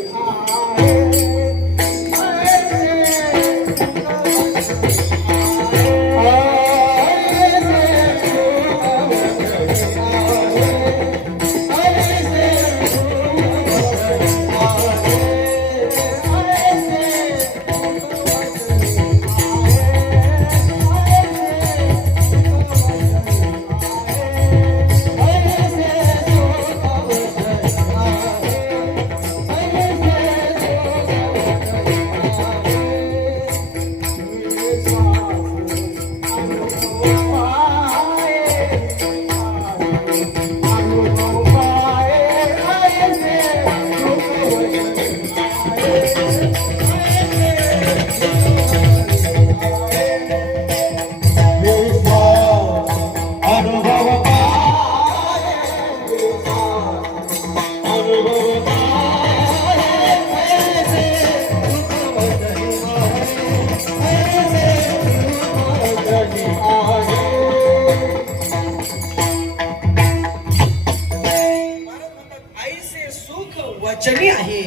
वचनी आहे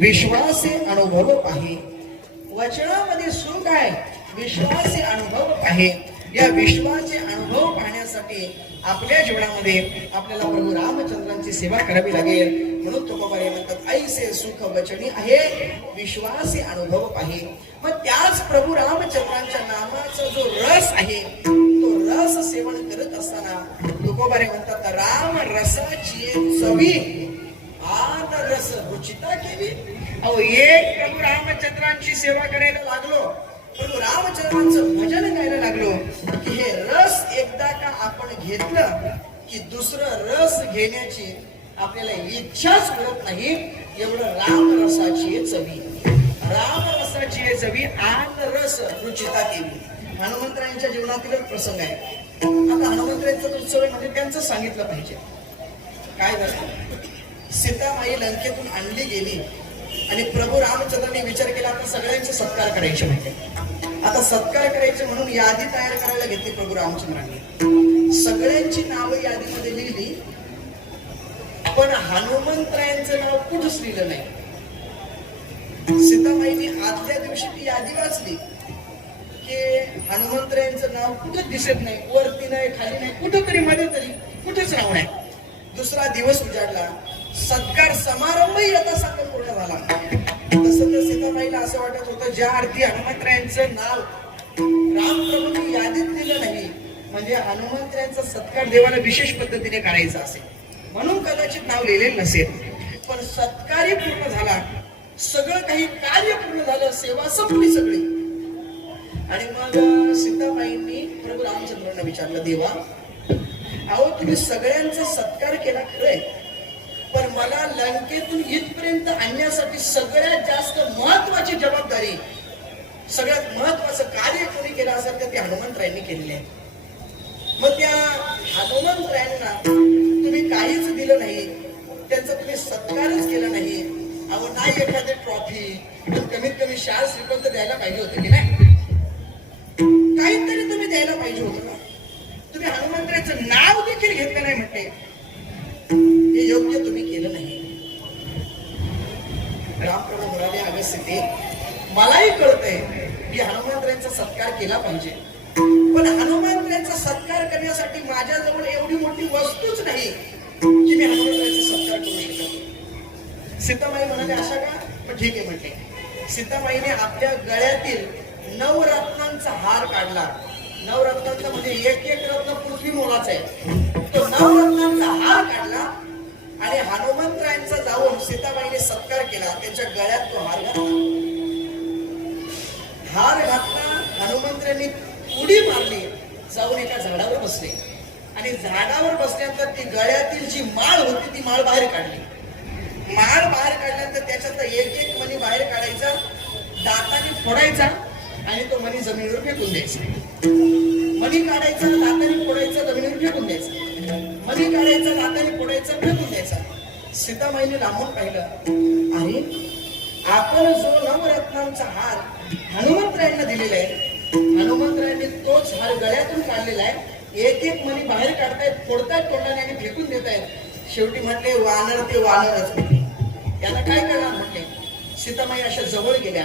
विश्वासे अनुभव पाहे. वचनामध्ये सुख आहे, विश्वासे अनुभव आहे. या विश्वाचे अनुभव पाहण्यासाठी आपल्या जीवनामध्ये आपल्याला प्रभू रामचंद्रांची सेवा करावी लागेल. म्हणून तुकोबारे म्हणतात ऐसे सुख वचनी आहे विश्वासे अनुभव पाहे. मग त्याच प्रभू रामचंद्रांच्या नामाचा जो रस आहे तो रस सेवन करत असताना तुकोबारे म्हणतात राम रसाची चवी आन रस रुचिता केली. अहो एक प्रभू रामचंद्रांची सेवा करायला लागलो, प्रभू रामचंद्रांचं भजन गायला लागलो की हे रस एकदा का आपण घेतलं की दुसरं रस घेण्याची आपल्याला इच्छाच होत नाही. एवढं राम रसाची चवी, राम रसाची चवी आन रस रुचिता केली. हनुमंतरायांच्या जीवनातीलच प्रसंग आहे. आता हनुमंतरायांचा उत्सव म्हणजे त्यांचं सांगितलं पाहिजे. काय झालं? सीतामाई लंकेतून आणली गेली आणि प्रभू रामचंद्रांनी विचार केला आता सगळ्यांचे सत्कार करायचे म्हणजे आता सत्कार करायचे म्हणून यादी तयार करायला घेतली प्रभू रामचंद्रांनी. सगळ्यांची नावं यादीमध्ये लिहिली पण हनुमंतरायांचं नाव कुठंच लिहिलं नाही. सीतामाईनी आदल्या दिवशी ती यादी वाचली की हनुमंतरायांचं नाव कुठंच दिसत नाही, वरती नाही, खाली नाही, कुठंतरी मध्ये तरी कुठंच नाव नाही. दुसरा दिवस उजाडला, सत्कार समारंभही यथासांग पूर्ण झाला. तसं तर सीताबाईला असं वाटत होतं ज्या अर्थी हनुमंतरायांचं नाव रामप्रभूंनी यादीत दिलं नाही म्हणजे हनुमंतरायांचा सत्कार देवाला विशेष पद्धतीने करायचा असेल म्हणून कदाचित नाव लिहिलेलं नसेल. पण सत्कारही पूर्ण झाला, सगळं काही कार्य पूर्ण झालं, सेवा संपली सगळी. आणि मग सीताबाईंनी प्रभू रामचंद्रांना विचारलं देवा अहो तुम्ही सगळ्यांचा सत्कार केला खरंय पण मला लंकेतून इथपर्यंत आणण्यासाठी सगळ्यात जास्त महत्वाची जबाबदारी सगळ्यात महत्वाचं कार्य कोणी केलं असेल तर ते हनुमंतरायांनी केलेले आहे. मग त्या हनुमंतरायांना तुम्ही काहीच दिलं नाही, त्यांचा तुम्ही सत्कारच केला नाही. अहो नाही एखादी ट्रॉफी पण कमीत कमी शाल श्रीफळ तर द्यायला पाहिजे होतं की नाही? काहीतरी तुम्ही द्यायला पाहिजे होतं ना. तुम्ही हनुमंतराचं नाव देखील घेतलं नाही म्हटले, हे योग्य तुम्ही केलं नाही. रामप्रभू म्हणाले अगं सीते मलाही कळतंय की हनुमंतरांचा सत्कार केला पाहिजे पण हनुमंतरांचा सत्कार करण्यासाठी माझ्याजवळ एवढी मोठी वस्तूच नाही की मी हनुमंतरांचा सत्कार करू शकतो. सीतामाई म्हणाले अशा का? पण ठीक आहे म्हटले. सीतामाईने आपल्या गळ्यातील नवरत्नांचा हार काढला. नवरत्नांचा म्हणजे एक एक रत्न पृथ्वी मोलाचा आहे. तो नवरत्नांचा हार काढला आणि हनुमंतरायांचा जाऊन सीताबाईने सत्कार केला. त्यांच्या गळ्यात तो हार घातला. हार घातला. हनुमंतरांनी उडी मारली, जाऊन एका झाडावर बसले आणि झाडावर बसल्यानंतर ती गळ्यातील जी माळ होती ती माळ बाहेर काढली. माळ बाहेर काढल्यानंतर त्याच्यात एक एक मणी बाहेर काढायचा, दाताने फोडायचा आणि तो मणी जमिनीवर फेकून द्यायचा. मणी काढायचा, दाताने फोडायचा, जमिनीवर फेकून द्यायचा. मणी काढायचा, दाताने फोडायचा, फेकून द्यायचा. सीतामाईने लांबून पाहिलं, अरे आपण जो नवरत्नांचा हार हनुमंतरायांना दिलेला आहे, हनुमंतरायांनी तोच हार गळ्यातून काढलेला आहे. एक एक मणी बाहेर काढतायत, फोडतायत तोंडाने आणि फेकून देत आहेत. शेवटी म्हटले वानर ते वानरच म्हटले. यांना काय करणार म्हटले. सीतामाई अशा जवळ गेल्या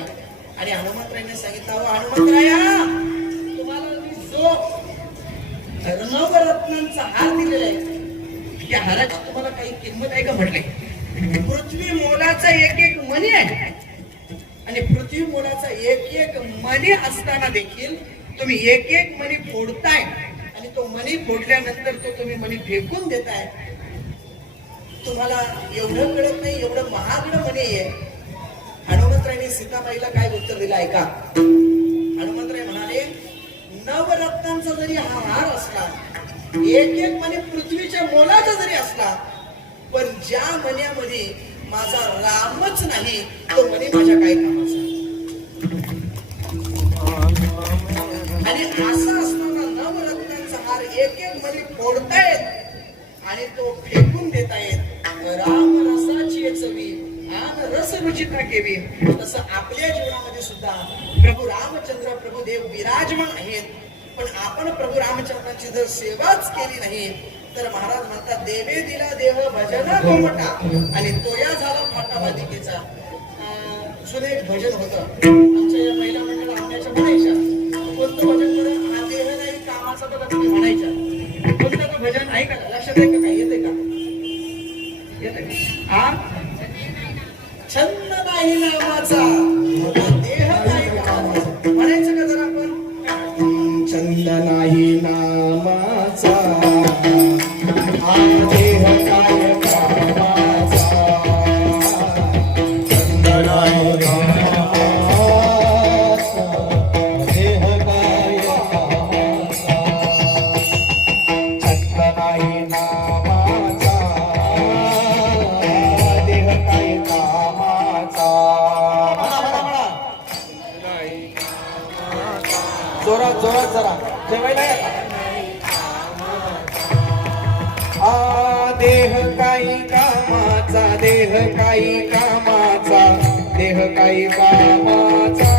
आणि हनुमंतरायांनी सांगितलं, हनुमंतराया, तुम्हाला मी जो नवरत्नांचा हार दिलेला आहे त्या हाराची तुम्हाला काही किंमत आहे का म्हटले. पृथ्वी मोलाचा एक एक मणी आहे आणि पृथ्वी मोलाचा एक एक मणी असताना देखील तुम्ही एक एक मणी फोडताय आणि तो मणी फोडल्यानंतर तो तुम्ही मणी फेकून देताय. तुम्हाला एवढं कळत नाही, एवढं महागडं मणी आहे. हनुमंतरायांनी सीताबाईला काय उत्तर दिलं ऐका. हनुमंतराय म्हणाले, नवरत्नांचा जरी हा हार असला, एक एक मणी पृथ्वीच्या मोलाचा जरी असला, पण ज्या मण्यामध्ये माझा रामच नाही तो मणी माझ्या काय कामाचा. आणि असं असताना नवरत्नांचा हार एक एक मणी फोडतायत आणि तो फेकून देतायत. राम रसाची चवी आन रस रुचिता केवी. तसं आपल्या जीवनामध्ये सुद्धा प्रभू रामचंद्र प्रभू देव विराजमान आहेत, पण आपण प्रभू रामचंद्रांची जर सेवाच केली नाही तर महाराज म्हणतात, देवे दिला देह भजन कोमटा आणि तोया झाला फाटा मालिकेचा. जुने एक भजन होतं आमच्या या महिला मंडळ आमच्या म्हणायच्या. कोणतं भजन म्हणून हा देह नाही कामाचा बघा तुम्ही म्हणायच्या. कोणतं तो भजन आहे का, लक्षात आहे का, काय येते का, येते हा छंद नाही नामाचा देह नाही कामाचा. म्हणायचं का जर आपण, छंद नाही नामाचा हा देह काय कामाचा. छंद नाही नामाचा देह काय कामाचा. छंद नाही नामाचा देह काय कामाचा. जोरात जोरात जरा जेवायला देह काही कामाचा, देह काही कामाचा, देह काही कामाचा.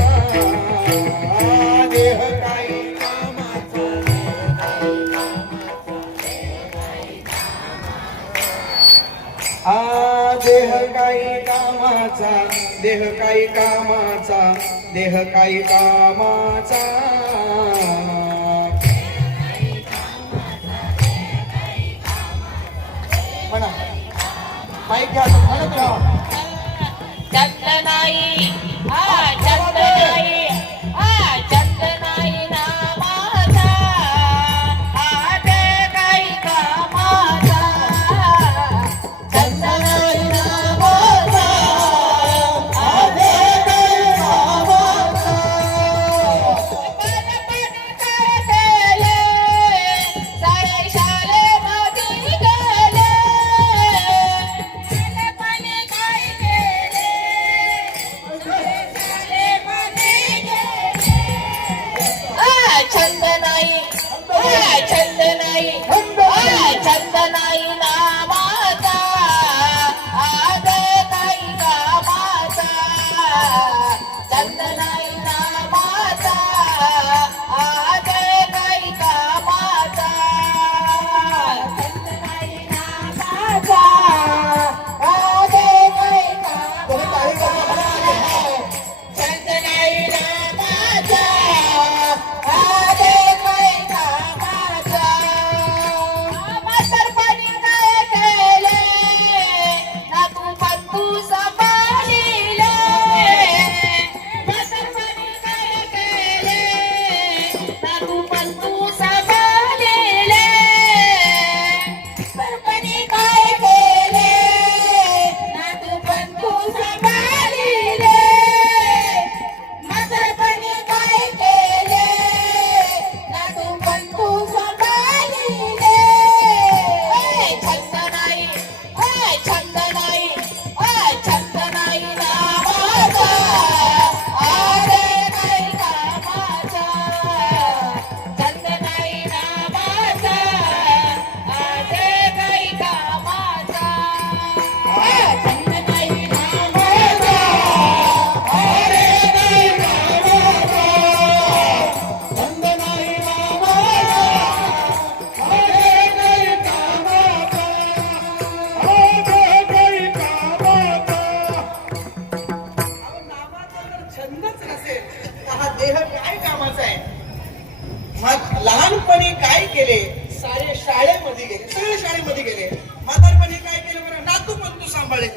देह काही कामाचा, देह काही कामाचा, देह काही कामाचा, देह काही कामाचा. म्हणा माईक घ्या म्हणत राहा. चंद नाही हा चंद नाही हा चंद नाही नामाचा हा दे काही कामाचा. चंद नाही नामाचा हा दे काही कामाचा. पदपदी करतेले सारे शाले मधी गेले. पदपदी काय केले सारे शाले मधी गेले. छंद नाही छंद नाही छंद नाही नामाचा आज काही कामाचा. छंद नाही नामाचा आज काही कामाचा. छंद नाही नामाचा आज काही कामाचा. छंद नाही नामाचा आज काही कामाचा. म्हातारपणी काय लहानपणी काय केले सारे शाळेमध्ये गेले, सगळे शाळेमध्ये गेले. म्हातारपणी काय केलं बरं, नातू पण तू सांभाळले.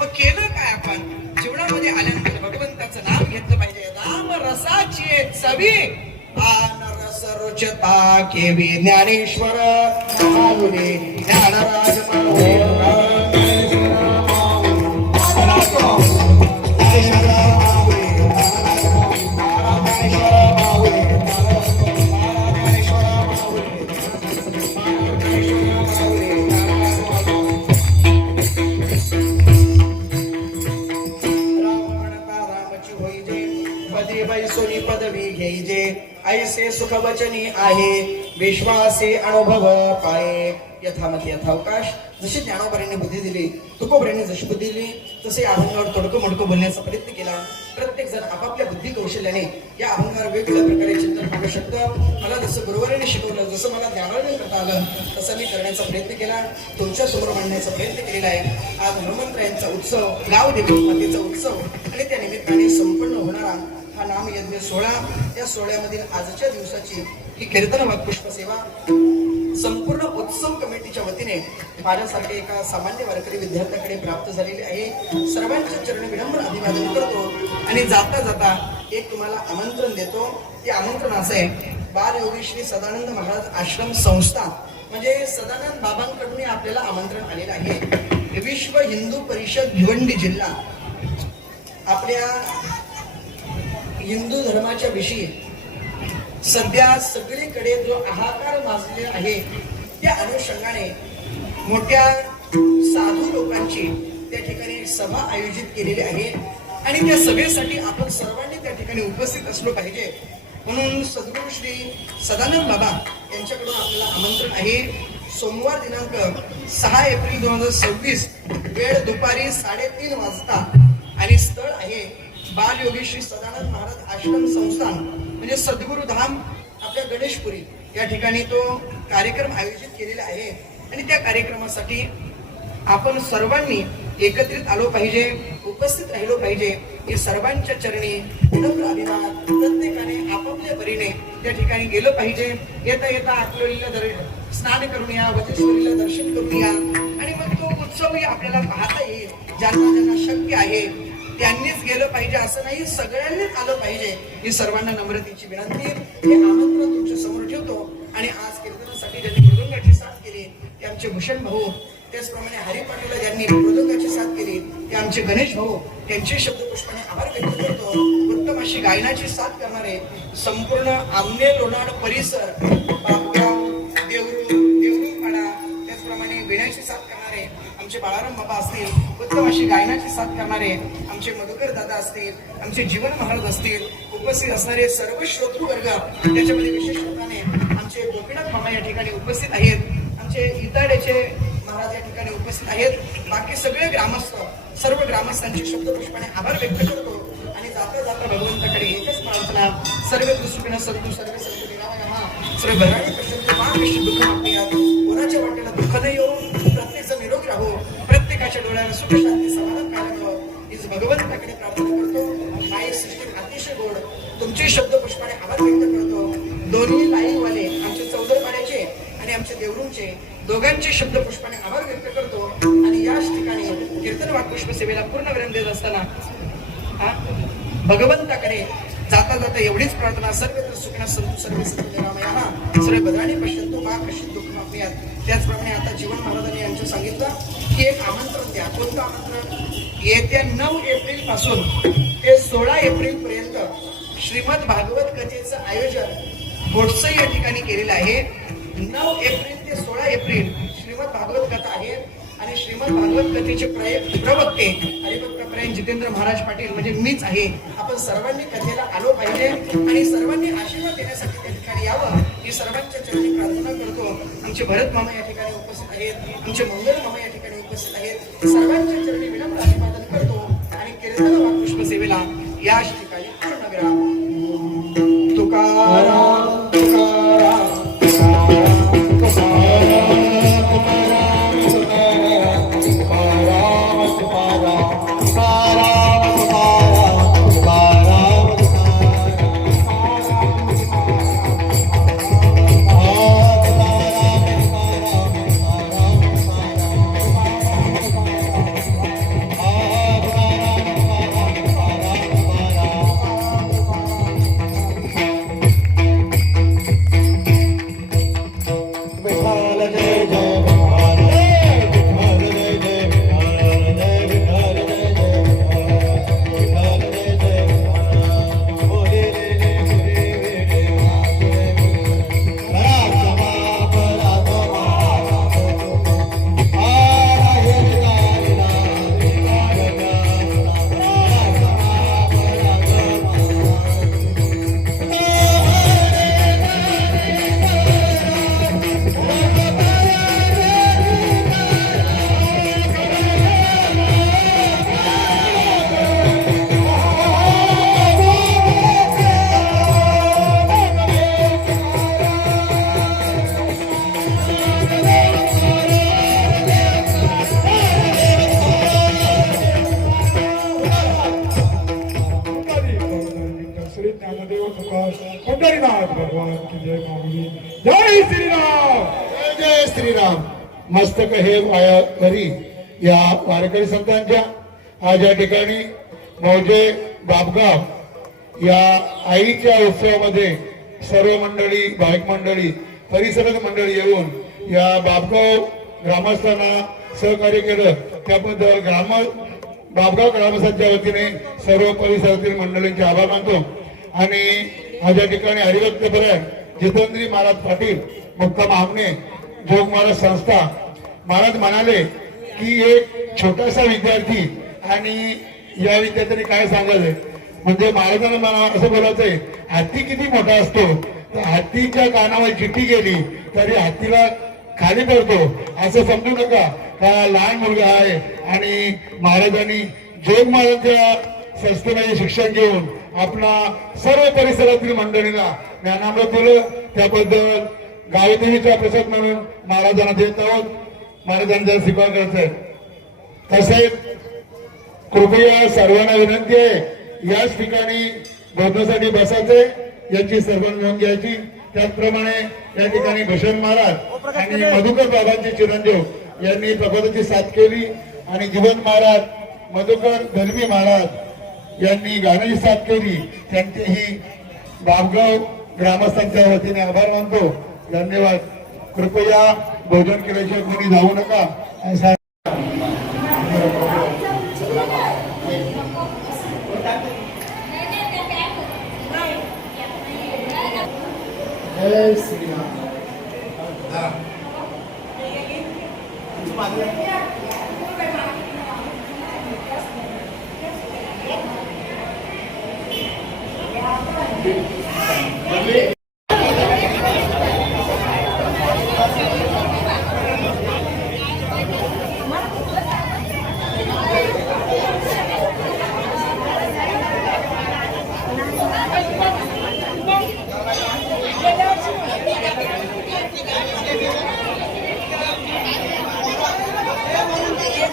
मग केलं काय आपण जीवनामध्ये आल्यानंतर भगवंताचं नाव घेतलं पाहिजे. राम रसाची चवी आन रस रुचता केवी ज्ञानेश्वर माऊली ज्ञानराज सोनी पदवी घेईजे ऐसे सुख वचनी आहे विश्वासे अनुभव पाये. यथामती यथावकाश. जशी ज्ञानोबऱ्यांनी बुद्धी दिली, तुकोबऱ्यांनी जशी बुद्धी दिली, तसे अभंगावर तोडकं मोडकं बोलण्याचा प्रयत्न केला. प्रत्येक जण आपापल्या बुद्धी कौशल्याने या अभंगावर वेगवेगळ्या प्रकारे चिंतन करू शकतं. मला जसं गुरुवाराने शिकवलं, जसं मला ज्ञानोबऱ्यांनी करता आलं, तसं मी करण्याचा प्रयत्न केला, तुमच्या समोर मांडण्याचा प्रयत्न केलेला आहे. आज हनुमंतरायांचा उत्सव, गाव देवी मातेचा उत्सव आणि त्या निमित्ताने संपन्न होणारा हा नाम यज्ञ सोहळा. या सोहळ्यामधील आजच्या दिवसाची ही कीर्तन वाक्पुष्प सेवा संपूर्ण उत्सव कमिटीच्या वतीने माझ्यासारखे एका सामान्य वारकरी विद्यार्थ्याकडे प्राप्त झालेली आहे. सर्वांच्या चरणी विनम्र अभिवादन करतो आणि जाता जाता एक तुम्हाला आमंत्रण देतो. ते आमंत्रण असं आहे, बालयोगी श्री सदानंद महाराज आश्रम संस्था म्हणजे सदानंद बाबांकडून आपल्याला आमंत्रण आलेलं आहे. विश्व हिंदू परिषद भिवंडी जिल्हा आपल्या हिंदू धर्माच्या विषयी सध्या सगळीकडे जो हाहाकार माजलेला आहे, त्या अनुषंगाने मोठ्या साधू लोकांची त्या ठिकाणी सभा आयोजित केलेली आहे आणि त्या सभेसाठी आपण सर्वांनी त्या ठिकाणी उपस्थित असलो पाहिजे. म्हणून सद्गुरू श्री सदानंद बाबा यांच्याकडून आपल्याला आमंत्रण आहे. सोमवार दिनांक 6 एप्रिल 2026 वेळ दुपारी 3:30 वाजता आणि स्थळ आहे बालयोगी श्री सदानंद महाराज आश्रम संस्थान म्हणजे सद्गुरु धाम आपल्या गणेशपुरी या ठिकाणी तो कार्यक्रम आयोजित केलेला आहे. आणि त्या कार्यक्रमासाठी आपण सर्वांनी एकत्रित आलो पाहिजे, उपस्थित राहिलो पाहिजे. हे सर्वांच्या चरणी विनम्र अभिमान. प्रत्येकाने आपापल्या परीने त्या ठिकाणी गेलं पाहिजे. येता येता अकलोलीला स्नान करून या, वतेश्वरीला दर्शन करून या आणि मग तो उत्सवही आपल्याला पाहता येईल. ज्यांना ज्यांना शक्य आहे त्यांनीच गेलं पाहिजे असं नाही, सगळ्यांनीच आलं पाहिजे. ही सर्वांना नम्रतेची विनंती. हे आमंत्रण तुमच्या समोर ठेवतो. आणि आज कीर्तनासाठी ज्यांनी मृदुंगाची साथ केली ते आमचे भूषण भाऊ, त्याचप्रमाणे हरी पाटील ज्यांनी मृदुंगाची साथ केली ते आमचे गणेश भाऊ, त्यांचे शब्दपुष्पाने आभार व्यक्त करतो. उत्तम अशी गायनाची साथ करणारे संपूर्ण आमने लोणाड परिसर, देवरुपाडा, त्याचप्रमाणे विण्याची साथ करणारे आमचे बाळाराम बाबा असतील, उत्तम अशी गायनाची साथ करणारे आमचे मधुकर दादा असतील, आमचे जीवन महाराज असतील, उपस्थित असणारे सर्व श्रोतृ वर्ग, त्याच्यामध्ये विशेष रूपाने आमचे गोपीनाथ मामा या ठिकाणी उपस्थित आहेत, आमचे इताड्याचे महाराज या ठिकाणी उपस्थित आहेत, बाकी सगळे ग्रामस्थ, सर्व ग्रामस्थांचे शब्दपुष्पाने आभार व्यक्त करतो. आणि जाता जाता भगवंताकडे एकच प्रार्थना, सर्व सुखिनः सन्तु सर्वे सन्तु निरामयाः सर्व भद्राणि पश्यन्तु मा कश्चित् दुःखं प्राप्नुयात्. कोणाच्या वाटेला दुःख नाही येऊ, प्रत्येक जण निरोगी राहो, प्रत्येकाच्या डोळ्याला सुख शांती समाधान कायम मिळो हीच भगवंताकडे प्रार्थना करतो. माई सिस्टीम अतिशय गोड, तुमचे शब्दपुष्पाने आभार व्यक्त करतो. दोन्ही लाईनवाले आमचे चौदरपाड्याचे आणि आमचे देवरूंचे दोघांचे शब्दपुष्पाने आभार व्यक्त करतो. आणि याच ठिकाणी कीर्तन वाक्पुष्प सेवेला पूर्ण विराम देत असताना भगवंताकडे जाता जाता एवढीच प्रार्थना, सर्वत्र सुखिनः सन्तु सर्वे सन्तु निरामयाः सर्वे भद्राणि पश्यन्तु मा कश्चित् दुःखं प्राप्नुयात्. त्याचप्रमाणे आता जीवन महाराजांनी यांचं सांगितलं की एक आमंत्रण द्या. कोणतं आमंत्रण? येत्या 9 एप्रिल पासून ते 16 एप्रिल पर्यंत श्रीमद भागवत कथेचं आयोजन घोटसई या ठिकाणी केलेलं आहे. 9 एप्रिल ते 16 एप्रिल श्रीमद भागवत कथा आहे आणि श्रीमद भागवत कथेचे प्रवक्ते हरिभक्तपरायण जितेंद्र महाराज पाटील म्हणजे मीच आहे. आपण सर्वांनी कथेला आलो पाहिजे आणि सर्वांनी आशीर्वाद देण्यासाठी त्या ठिकाणी यावं ही सर्वांच्या चरणी प्रार्थना करतो. आमचे भरत मामा या ठिकाणी उपस्थित आहेत, आमचे मंगल मामा या ठिकाणी उपस्थित आहेत. सर्वांच्या चरणी विनम्र अभिवादन करतो आणि कीर्तन वाक्पुष्प सेवेला याच ठिकाणी पूर्ण विराम. तुकाराम तुकाराम जय श्रीराम. जय श्रीराम. मस्तक हे वारकरी या वारकरी संतांच्या आज या ठिकाणी मौजे बापगाव या आईच्या उत्सवामध्ये सर्व मंडळी, भाविक मंडळी, परिसरात मंडळी येऊन या बापगाव ग्रामस्थांना सहकार्य केलं त्याबद्दल बापगाव ग्रामस्थांच्या वतीने सर्व परिसरातील मंडळींचे आभार मानतो. आणि आज या ठिकाणी हरिभक्तपरायण जितेंद्री महाराज पाटील मुक्काम आमने जोग महाराज संस्था महाराज म्हणाले की एक छोटासा विद्यार्थी आणि या विद्यार्थ्यांनी काय सांगायचंय म्हणजे महाराजांना मला असं बोलायचंय हत्ती किती मोठा असतो तर हत्तीच्या कानावर चिठ्ठी गेली तरी हत्तीला खाली पडतो असं समजू नका. का लहान मुलगा आहे आणि महाराजांनी जोग महाराजांच्या संस्थेमध्ये शिक्षण घेऊन आपला सर्व परिसरातील मंडळींना ज्ञानामृत दिलं. त्याबद्दल गावदेवीचा प्रसाद म्हणून महाराजांना देत आहोत. महाराजांचा स्वीकार करायचा आहे. तसेच कृपया सर्वांना विनंती आहे याच ठिकाणी भोजनासाठी बसायचे याची सर्वांनी नोंद घ्यायची. त्याचप्रमाणे या ठिकाणी भूषण महाराज आणि मधुकर बाबांचे चिरंजीव यांनी प्रबोधाची साथ केली आणि जीवन महाराज, मधुकर दलवी महाराज यांनी गाण्याची साथ केली. त्यांचेही बापगाव ग्रामस्थांच्या वतीने आभार मानतो. धन्यवाद. कृपया भोजन केल्याशिवाय कोणी जाऊ नका. जय श्रीराम.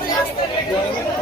जास्त